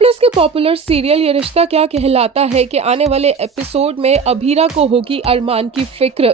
Plus के popular serial ये रिश्ता क्या कहलाता है कि आने वाले एपिसोड में अभीरा को होगी अरमान की फिक्र।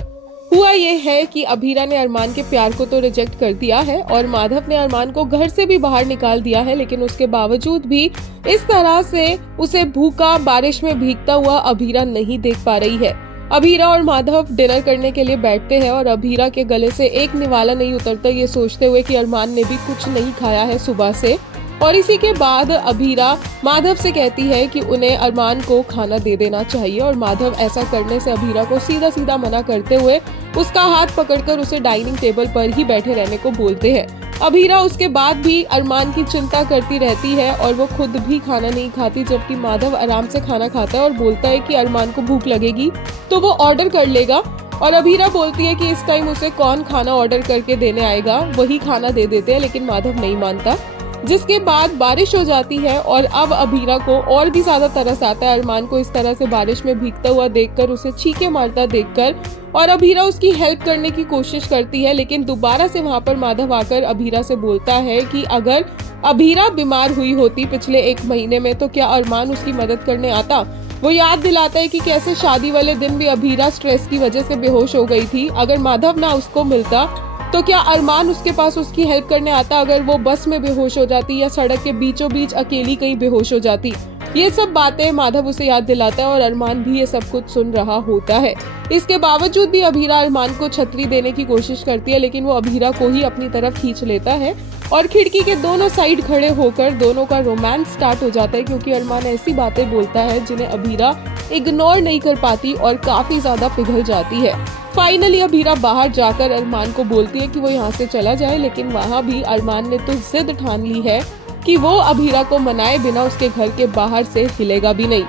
हुआ ये है कि अभीरा ने अरमान के प्यार को तो रिजेक्ट कर दिया है और माधव ने अरमान को घर से भी बाहर निकाल दिया है, लेकिन उसके बावजूद भी इस तरह से उसे भूखा बारिश में भीगता हुआ अभीरा नहीं देख पा रही है। अभीरा और माधव डिनर करने के लिए बैठते हैं और अभीरा के गले से एक निवाला नहीं उतरता, ये सोचते हुए कि अरमान ने भी कुछ नहीं खाया है सुबह से। और इसी के बाद अभीरा माधव से कहती है कि उन्हें अरमान को खाना दे देना चाहिए और माधव ऐसा करने से अभीरा को सीधा सीधा मना करते हुए उसका हाथ पकड़कर उसे डाइनिंग टेबल पर ही बैठे रहने को बोलते हैं। अभीरा उसके बाद भी अरमान की चिंता करती रहती है और वो खुद भी खाना नहीं खाती, जबकि माधव आराम से खाना खाता है और बोलता है कि अरमान को भूख लगेगी तो वो ऑर्डर कर लेगा। और अभीरा बोलती है कि इस टाइम उसे कौन खाना ऑर्डर करके देने आएगा, वही खाना दे देते हैं, लेकिन माधव नहीं मानता। जिसके बाद बारिश हो जाती है और अब अभीरा को और भी ज्यादा तरस आता है अरमान को इस तरह से बारिश में भीगता हुआ देखकर, उसे छींके मारता देखकर। और अभीरा उसकी हेल्प करने की कोशिश करती है, लेकिन दोबारा से वहां पर माधव आकर अभीरा से बोलता है कि अगर अभीरा बीमार हुई होती पिछले 1 महीने में तो क्या अरमान उसकी मदद करने आता। वो याद दिलाता है कि कैसे शादी वाले दिन भी अभीरा स्ट्रेस की वजह से बेहोश हो गई थी। अगर माधव ना उसको मिलता तो क्या अरमान उसके पास उसकी हेल्प करने आता, अगर वो बस में बेहोश हो जाती या सड़क के बीचों बीच अकेली कहीं बेहोश हो जाती। ये सब बातें माधव उसे याद दिलाता है और अरमान भी ये सब कुछ सुन रहा होता है। इसके बावजूद भी अभीरा अरमान को छतरी देने की कोशिश करती है, लेकिन वो अभीरा को ही अपनी तरफ खींच लेता है और खिड़की के दोनों साइड खड़े होकर दोनों का रोमांस स्टार्ट हो जाता है, क्योंकि अरमान ऐसी बातें बोलता है जिन्हें अभीरा इग्नोर नहीं कर पाती और काफी ज्यादा पिघल जाती है। फाइनली अभीरा बाहर जाकर अरमान को बोलती है कि वो यहाँ से चला जाए, लेकिन वहाँ भी अरमान ने तो जिद ठान ली है कि वो अभीरा को मनाए बिना उसके घर के बाहर से हिलेगा भी नहीं।